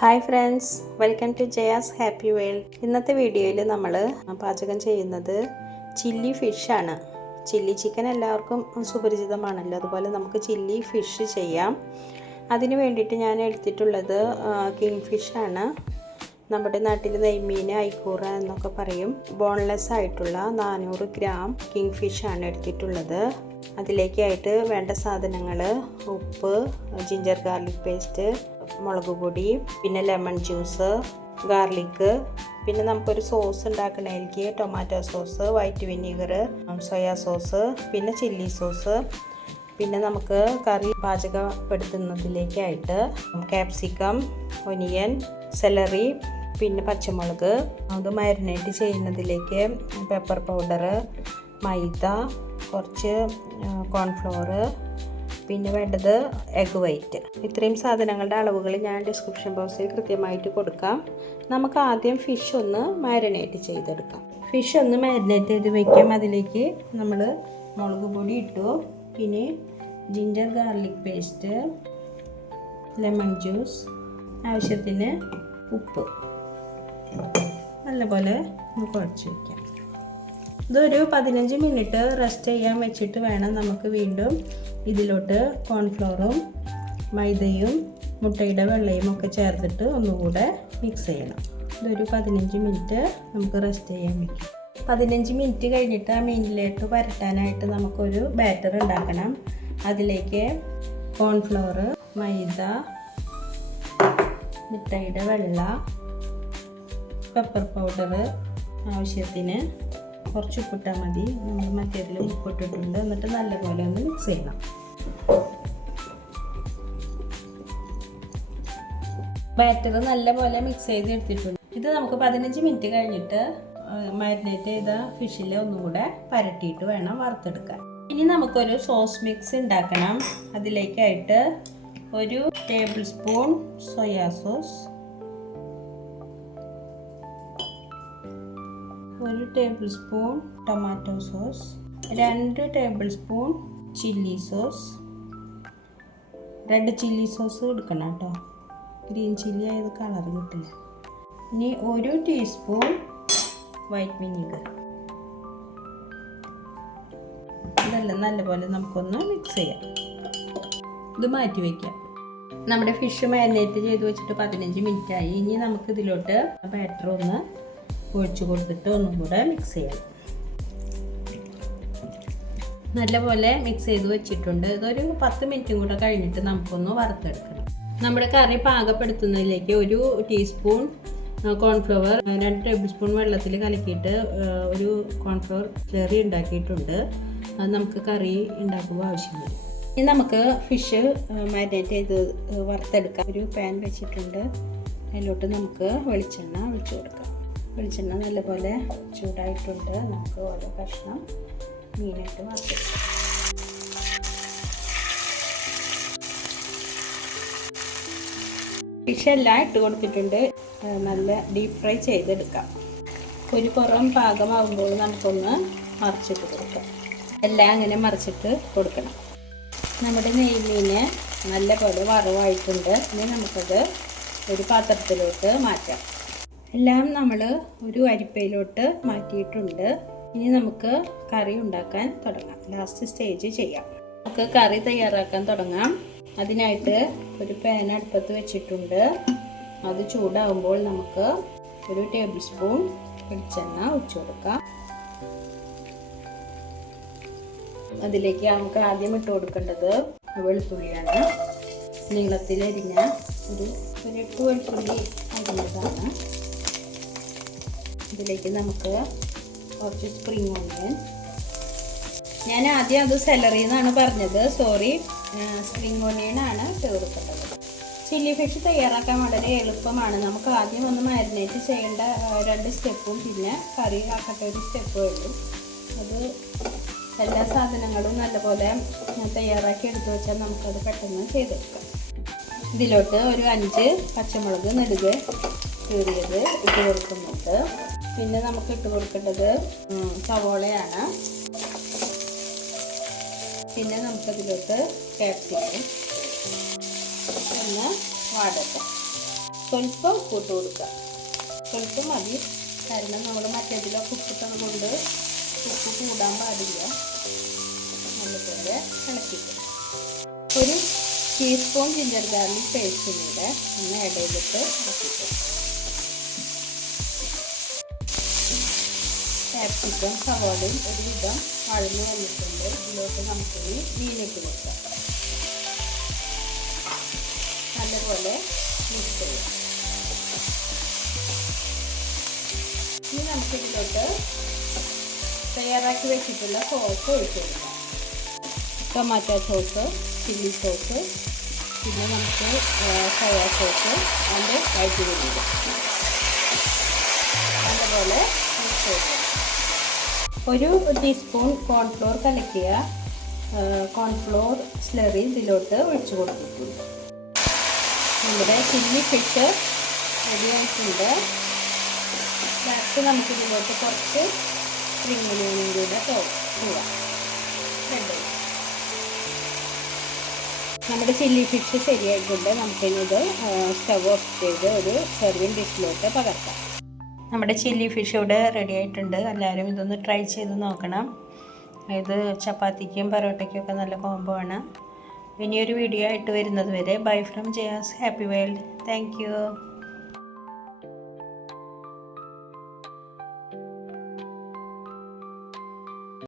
Hi friends welcome to Jaya's happy world. ഇന്നത്തെ വീഡിയോയിൽ നമ്മൾ പാചകം ചെയ്യുന്നത് ചില്ലി ഫിഷാണ് ചില്ലി ചിക്കൻ എല്ലാവർക്കും സുപരിചിതമാണല്ലോ. അതുപോലെ നമുക്ക് ചില്ലി ഫിഷ് ചെയ്യാം. അതിന് വേണ്ടിയിട്ട് ഞാൻ എടുത്തിട്ടുള്ളത് കിങ് ഫിഷാണ് നമ്മുടെ നാട്ടിൽ നെയ്മീൻ ഐക്കൂറ എന്നൊക്കെ പറയും. ബോൺലെസ് ആയിട്ടുള്ള നാനൂറ് ഗ്രാം കിങ് ഫിഷാണ് എടുത്തിട്ടുള്ളത്. അതിലേക്കായിട്ട് വേണ്ട സാധനങ്ങൾ ഉപ്പ് ജിഞ്ചർ ഗാർലിക് പേസ്റ്റ് മുളക് പൊടി പിന്നെ ലെമൺ ജ്യൂസ് ഗാർലിക്ക് പിന്നെ നമുക്കൊരു sauce ഉണ്ടാക്കണമായിരിക്കും. Tomato sauce white vinegar soya sauce പിന്നെ ചില്ലി സോസ് പിന്നെ നമുക്ക് കറി പാചകപ്പെടുത്തുന്നതിലേക്കായിട്ട് ക്യാപ്സിക്കം ഒനിയൻ സെലറി പിന്നെ പച്ചമുളക്. അത് മാരിനേറ്റ് ചെയ്യുന്നതിലേക്ക് പെപ്പർ പൗഡർ മൈദ കുറച്ച് കോൺഫ്ലോർ പിന്നെ വേണ്ടത് എഗ് വൈറ്റ് ഇത്രയും സാധനങ്ങളുടെ അളവുകൾ ഞാൻ ഡിസ്ക്രിപ്ഷൻ ബോക്സിൽ കൃത്യമായിട്ട് കൊടുക്കാം. നമുക്ക് ആദ്യം ഫിഷ് ഒന്ന് മാരിനേറ്റ് ചെയ്തെടുക്കാം. ഫിഷ് ഒന്ന് മാരിനേറ്റ് ചെയ്ത് വയ്ക്കാം അതിലേക്ക് നമ്മൾ മുളക് പൊടി ഇട്ടു. പിന്നെ ginger garlic paste lemon juice ആവശ്യത്തിന് ഉപ്പ്. നല്ലപോലെ ഒന്ന് കുഴച്ച് വയ്ക്കാം ഇതൊരു പതിനഞ്ച് മിനിറ്റ് റെസ്റ്റ് ചെയ്യാൻ വെച്ചിട്ട് വേണം നമുക്ക് വീണ്ടും ഇതിലോട്ട് കോൺഫ്ലോറും മൈദയും മുട്ടയുടെ വെള്ളയും ഒക്കെ ചേർത്തിട്ട് ഒന്നുകൂടെ മിക്സ് ചെയ്യണം. ഇതൊരു പതിനഞ്ച് മിനിറ്റ് നമുക്ക് റെസ്റ്റ് ചെയ്യാൻ വയ്ക്കും പതിനഞ്ച് മിനിറ്റ് കഴിഞ്ഞിട്ട് ആ മീനിലേക്ക് വരട്ടാനായിട്ട് നമുക്കൊരു ബാറ്റർ ഉണ്ടാക്കണം. അതിലേക്ക് കോൺഫ്ലോർ മൈദ മുട്ടയുടെ വെള്ള പെപ്പർ പൗഡർ ആവശ്യത്തിന് കുറച്ച് ഉപ്പിട്ടാൽ മതി. നമ്മൾ മറ്റേതിൽ ഉപ്പിട്ടിട്ടുണ്ട്. എന്നിട്ട് നല്ലപോലെ ഒന്ന് മിക്സ് ചെയ്യണം ബാറ്റർ നല്ലപോലെ മിക്സ് ചെയ്ത് എടുത്തിട്ടുണ്ട് ഇത് നമുക്ക് പതിനഞ്ച് മിനിറ്റ് കഴിഞ്ഞിട്ട് മാരിനേറ്റ് ചെയ്ത ഫിഷിൽ ഒന്നുകൂടെ പരട്ടിയിട്ട് വേണം വറുത്തെടുക്കാൻ. ഇനി നമുക്കൊരു സോസ് മിക്സ് ഉണ്ടാക്കണം. അതിലേക്കായിട്ട് ഒരു ടേബിൾ സ്പൂൺ സോയാ സോസ് ഒരു ടേബിൾ സ്പൂൺ ടൊമാറ്റോ സോസ് രണ്ട് tablespoon chilli sauce red chilli sauce എടുക്കണം കേട്ടോ. ഗ്രീൻ ചില്ലി ആയത് കളർ കിട്ടില്ല. ഇനി ഒരു ടീസ്പൂൺ വൈറ്റ് വിനീഗർ ഇതെല്ലാം നല്ലപോലെ നമുക്കൊന്ന് മിക്സ് ചെയ്യാം. ഇത് മാറ്റി വയ്ക്കാം നമ്മുടെ ഫിഷ് മാരിനേറ്റ് ചെയ്ത് വെച്ചിട്ട് പതിനഞ്ച് മിനിറ്റ് ആയി. ഇനി നമുക്ക് ഇതിലോട്ട് ബാറ്റർ ഒന്ന് ഒഴിച്ച് കൊടുത്തിട്ട് ഒന്നും കൂടെ മിക്സ് ചെയ്യണം നല്ലപോലെ മിക്സ് ചെയ്ത് വെച്ചിട്ടുണ്ട്. ഇതൊരു പത്ത് മിനിറ്റും കൂടെ കഴിഞ്ഞിട്ട് നമുക്കൊന്ന് വറുത്തെടുക്കണം. നമ്മുടെ കറി പാകപ്പെടുത്തുന്നതിലേക്ക് ഒരു ടീസ്പൂൺ കോൺഫ്ലവർ രണ്ട് ടേബിൾ സ്പൂൺ വെള്ളത്തിൽ കലക്കിയിട്ട് ഒരു കോൺഫ്ലവർ ചെറി ഉണ്ടാക്കിയിട്ടുണ്ട്. അത് നമുക്ക് കറി ഉണ്ടാക്കുമ്പോൾ ആവശ്യം വരും ഇനി നമുക്ക് ഫിഷ് മാരിനേറ്റ് ചെയ്ത് വറുത്തെടുക്കാം. ഒരു പാൻ വെച്ചിട്ടുണ്ട്. അതിലോട്ട് നമുക്ക് വെളിച്ചെണ്ണ ഒഴിച്ചു കൊടുക്കാം. വെളിച്ചെണ്ണ നല്ലപോലെ ചൂടായിട്ടുണ്ട്. നമുക്ക് ഓരോ കഷ്ണം മീനായിട്ട് മാറ്റി. ഫിഷ് എല്ലാം ഇട്ട് കൊടുത്തിട്ടുണ്ട്. നല്ല ഡീപ് ഫ്രൈ ചെയ്തെടുക്കാം. ഒരു പുറം പാകമാകുമ്പോൾ നമുക്കൊന്ന് മറിച്ചിട്ട് കൊടുക്കാം. എല്ലാം അങ്ങനെ മറിച്ചിട്ട് കൊടുക്കണം. നമ്മുടെ നെയ്മീന് നല്ലപോലെ വറവായിട്ടുണ്ട്. ഇനി നമുക്കത് ഒരു പാത്രത്തിലോട്ട് മാറ്റാം. എല്ലാം നമ്മൾ ഒരു അരിപ്പയിലോട്ട് മാറ്റിയിട്ടുണ്ട്. ഇനി നമുക്ക് കറി ഉണ്ടാക്കാൻ തുടങ്ങാം. ലാസ്റ്റ് സ്റ്റേജ് ചെയ്യാം. നമുക്ക് കറി തയ്യാറാക്കാൻ തുടങ്ങാം. അതിനായിട്ട് ഒരു പാൻ അടുപ്പത്ത് വെച്ചിട്ടുണ്ട്. അത് ചൂടാകുമ്പോൾ നമുക്ക് ഒരു ടേബിൾ സ്പൂൺ വെളിച്ചെണ്ണ ഒഴിച്ചു കൊടുക്കാം. അതിലേക്ക് നമുക്ക് ആദ്യം ഇട്ട് കൊടുക്കേണ്ടത് വെളുത്തുള്ളിയാണ്. നീളത്തിലരിഞ്ഞ ഒരു ഒരു എട്ട് വെളുത്തുള്ളി അരിഞ്ഞതാണ്. ഇതിലേക്ക് നമുക്ക് കുറച്ച് സ്പ്രിങ് ഓണിയൻ ഞാൻ ആദ്യം അത് സെലറി എന്നാണ് പറഞ്ഞത് സോറി സ്പ്രിങ് ഓണിയൻ ആണ് ചേർക്കേണ്ടത് ചില്ലി ഫിഷ് തയ്യാറാക്കാൻ വളരെ എളുപ്പമാണ്. നമുക്ക് ആദ്യം ഒന്ന് മാരിനേറ്റ് ചെയ്യേണ്ട രണ്ട് സ്റ്റെപ്പും പിന്നെ കറി ആക്കട്ടെ ഒരു സ്റ്റെപ്പും ഉള്ളൂ. അത് എല്ലാ സാധനങ്ങളും നല്ലപോലെ തയ്യാറാക്കി എടുത്തു വെച്ചാൽ നമുക്കത് പെട്ടെന്ന് ചെയ്തെടുക്കാം. ഇതിലോട്ട് ഒരു അഞ്ച് പച്ചമുളക് നെടുകെ കീറിയത് ഇട്ട് കൊടുക്കുന്നുണ്ട്. പിന്നെ നമുക്ക് ഇട്ട് കൊടുക്കേണ്ടത് സവോളയാണ്. പിന്നെ നമുക്കതിലോട്ട് ക്യാപ്സിക്കം ഒന്ന് വാടട്ടെ. സ്വല്പം കൂട്ട് കൊടുക്കുക. സ്വല്പം മതി. കാരണം നമ്മൾ മറ്റേതിലൊക്കെ ഉപ്പിട്ടത് കൊണ്ട് ഉപ്പ് കൂടാൻ പാടില്ല. നല്ലപോലെ ഇളക്കിക്കും ഒരു ടീസ്പൂൺ ജിഞ്ചർ ഗാർലിക് പേസ്റ്റും ഒന്ന് ആഡ് ചെയ്തിട്ട് ക്യാപ്സിക്കം സവാളയും ഒരുവിധം വഴന്നു വന്നിട്ടുണ്ട്. ഇതിലോട്ട് നമുക്കിനി മീനിട്ട് കൊടുക്കാം. നല്ലപോലെ മിക്സ് ചെയ്യാം. ഇനി നമുക്കിതിലോട്ട് തയ്യാറാക്കി വെച്ചിട്ടുള്ള സോസ് ഒഴിച്ചു കൊടുക്കാം. ടൊമാറ്റോ സോസ് ചില്ലി സോസ് പിന്നെ നമുക്ക് സോയാ സോസ് വൈറ്റ് വിനീഗർ നല്ലപോലെ മിക്സ് ചെയ്ത് ഒരു ടീസ്പൂൺ കോൺഫ്ലോർ കലക്കിയ കോൺഫ്ലോർ സ്ലറി ഇതിലോട്ട് ഒഴിച്ചു കൊടുക്കും. നമ്മുടെ ചില്ലി ഫിഷ് റെഡിയായിട്ടുണ്ട് ലാസ്റ്റ് നമുക്ക് ഇതിലോട്ട് കുറച്ച് സ്പ്രിംഗ് കൂടെ പോകാം നമ്മുടെ ചില്ലി ഫിഷ് ശരിയായിട്ടുണ്ട്. നമുക്കിനത് സ്റ്റവ് ഓഫ് ചെയ്ത് ഒരു സെർവിങ് ഡിഷിലോട്ട് പകർത്താം. നമ്മുടെ ചില്ലി ഫിഷ് ഇവിടെ റെഡി ആയിട്ടുണ്ട്. എല്ലാവരും ഇതൊന്ന് ട്രൈ ചെയ്ത് നോക്കണം. ഇത് ചപ്പാത്തിക്കും പൊറോട്ടയ്ക്കും ഒക്കെ നല്ല കോംബോ ആണ്. ഇനിയൊരു വീഡിയോ ആയിട്ട് വരുന്നത് വരെ. Bye from Jaya's happy world thank